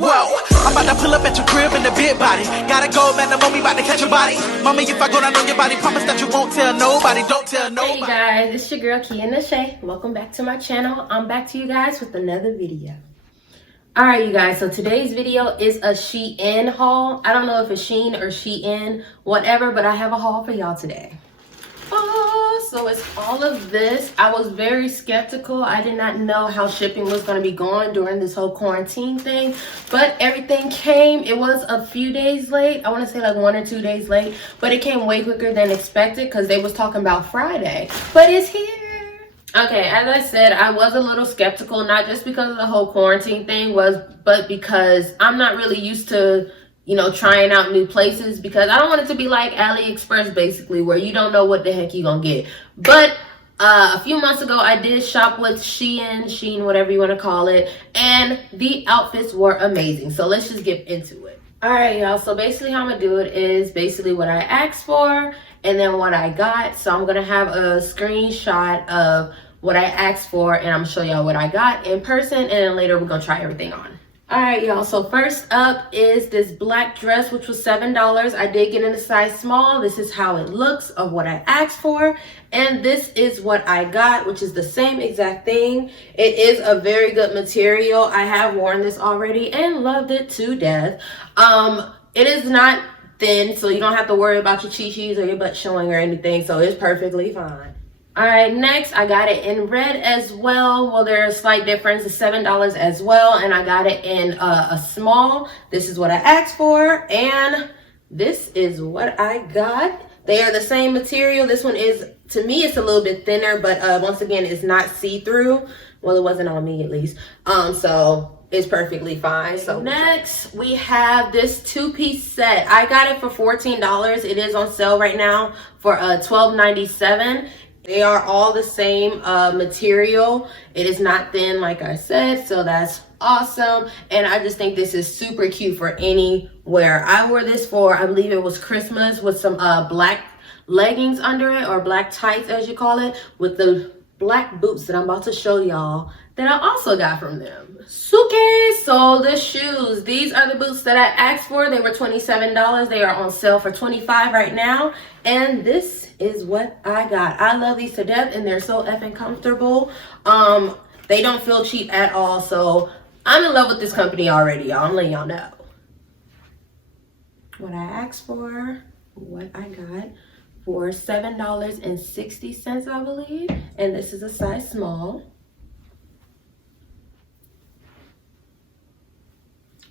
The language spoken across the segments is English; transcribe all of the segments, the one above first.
Whoa, I'm about to pull up at your crib in the big body. Gotta go, man, the mommy about to catch your body. Mommy, if I go down on your body, promise that you won't tell nobody. Don't tell nobody. Hey guys, it's your girl Kia and the Shay. Welcome back to my channel. I'm back to you guys with another video. Alright you guys, so today's video is a SHEIN haul. I don't know if it's SHEIN or SHEIN, whatever, but I have a haul for y'all today. So it's all of this. I was very skeptical. I did not know how shipping was going to be going during this whole quarantine thing, but everything came. It was a few days late. I want to say like 1 or 2 days late, but it came way quicker than expected because they was talking about Friday, but it's here. Okay, as I said, I was a little skeptical, not just because of the whole quarantine thing, but because I'm not really used to, you know, trying out new places, because I don't want it to be like AliExpress basically, where you don't know what the heck you're gonna get. But a few months ago, I did shop with SHEIN, whatever you want to call it, and the outfits were amazing. So let's just get into it. All right, y'all. So basically how I'm gonna do it is basically what I asked for and then what I got. So I'm gonna have a screenshot of what I asked for and I'm gonna show y'all what I got in person, and then later we're gonna try everything on. All right, y'all, so first up is this black dress, which was $7. I did get in a size small. This is how it looks of what I asked for, and this is what I got, which is the same exact thing. It is a very good material. I have worn this already and loved it to death. It is not thin, so you don't have to worry about your chi-chis or your butt showing or anything, so it's perfectly fine. All right, next I got it in red as well. Well, there's a slight difference. It's $7 as well, and I got it in a small. This is what I asked for, and this is what I got. They are the same material. This one is, to me, it's a little bit thinner, but once again, it's not see-through. Well, it wasn't on me at least. So it's perfectly fine. So next we have this two-piece set. I got it for $14. It is on sale right now for $12.97. They are all the same material. It is not thin, like I said, so that's awesome. And I just think this is super cute for anywhere. I wore this for, I believe it was Christmas, with some black leggings under it, or black tights as you call it, with the black boots that I'm about to show y'all that I also got from them. Okay, so the shoes, these are the boots that I asked for. They were $27. They are on sale for $25 right now, and this is what I got. I love these to death, and they're so effing comfortable. They don't feel cheap at all, so I'm in love with this company already, y'all. I'm letting y'all know what I asked for, what I got for $7.60, I believe, and this is a size small.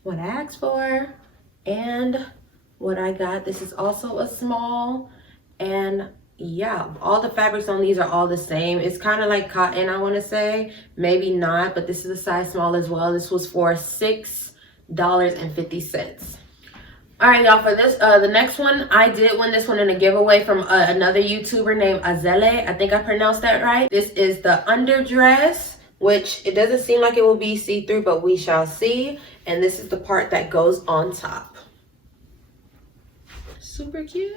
What I asked for and what I got. This is also a small, and yeah, all the fabrics on these are all the same. It's kind of like cotton, I want to say, maybe not, but this is a size small as well. This was for $6.50. All right, y'all, for this the next one, I did win this one in a giveaway from another YouTuber named Azele. I think I pronounced that right. This is the underdress, which it doesn't seem like it will be see-through, but we shall see. And this is the part that goes on top. Super cute.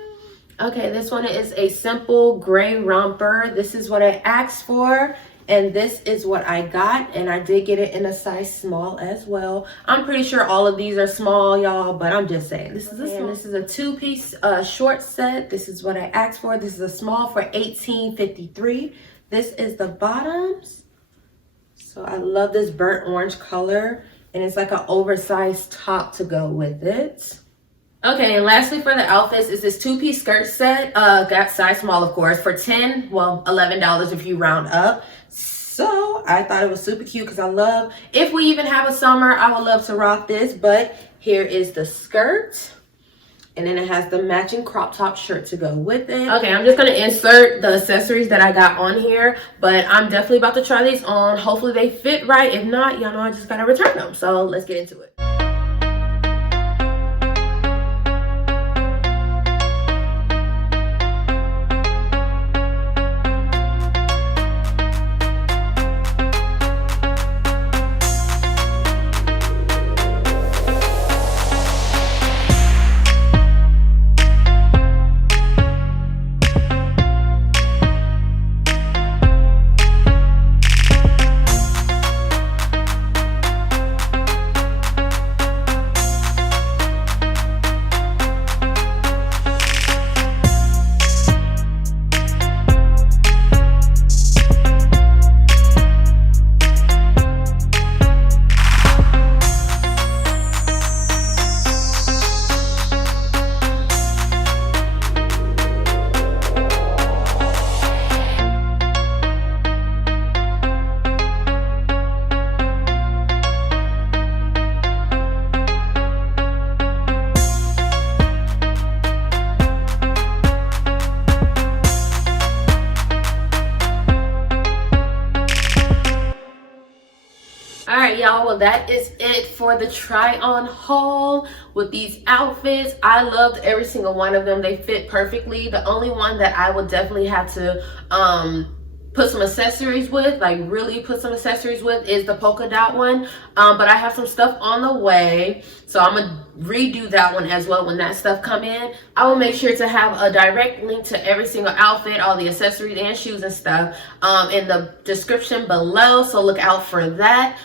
Okay, this one is a simple gray romper. This is what I asked for, and this is what I got, and I did get it in a size small as well. I'm pretty sure all of these are small, y'all, but I'm just saying. This is a two-piece short set. This is what I asked for. This is a small for $18.53. This is the bottoms. So I love this burnt orange color, and it's like an oversized top to go with it. Okay, and lastly for the outfits is this two-piece skirt set, got size small, of course, for $11 if you round up. So I thought it was super cute because I love, if we even have a summer, I would love to rock this. But here is the skirt, and then it has the matching crop top shirt to go with it. Okay, I'm just gonna insert the accessories that I got on here, but I'm definitely about to try these on. Hopefully they fit right. If not, y'all know I just gotta return them. So let's get into it. y'all, well, that is it for the try on haul with these outfits. I loved every single one of them. They fit perfectly. The only one that I would definitely have to put some accessories with, like really put some accessories with, is the polka dot one. But I have some stuff on the way, so I'm gonna redo that one as well when that stuff come in. I will make sure to have a direct link to every single outfit, all the accessories and shoes and stuff in the description below, so look out for that.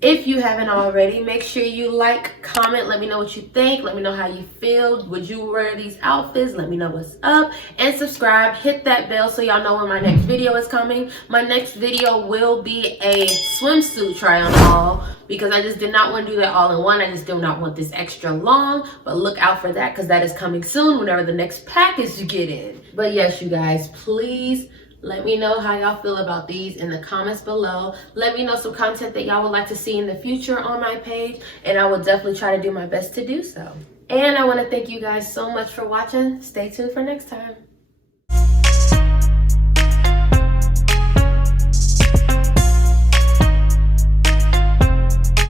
If you haven't already, make sure you like, comment, let me know what you think, let me know how you feel. Would you wear these outfits? Let me know what's up, and subscribe, hit that bell so y'all know when my next video is coming. My next video will be a swimsuit try on haul, because I just did not want to do that all in one. I just do not want this extra long, but look out for that, because that is coming soon whenever the next package you get in. But yes, you guys, please let me know how y'all feel about these in the comments below. Let me know some content that y'all would like to see in the future on my page, and I will definitely try to do my best to do so. And I want to thank you guys so much for watching. Stay tuned for next time.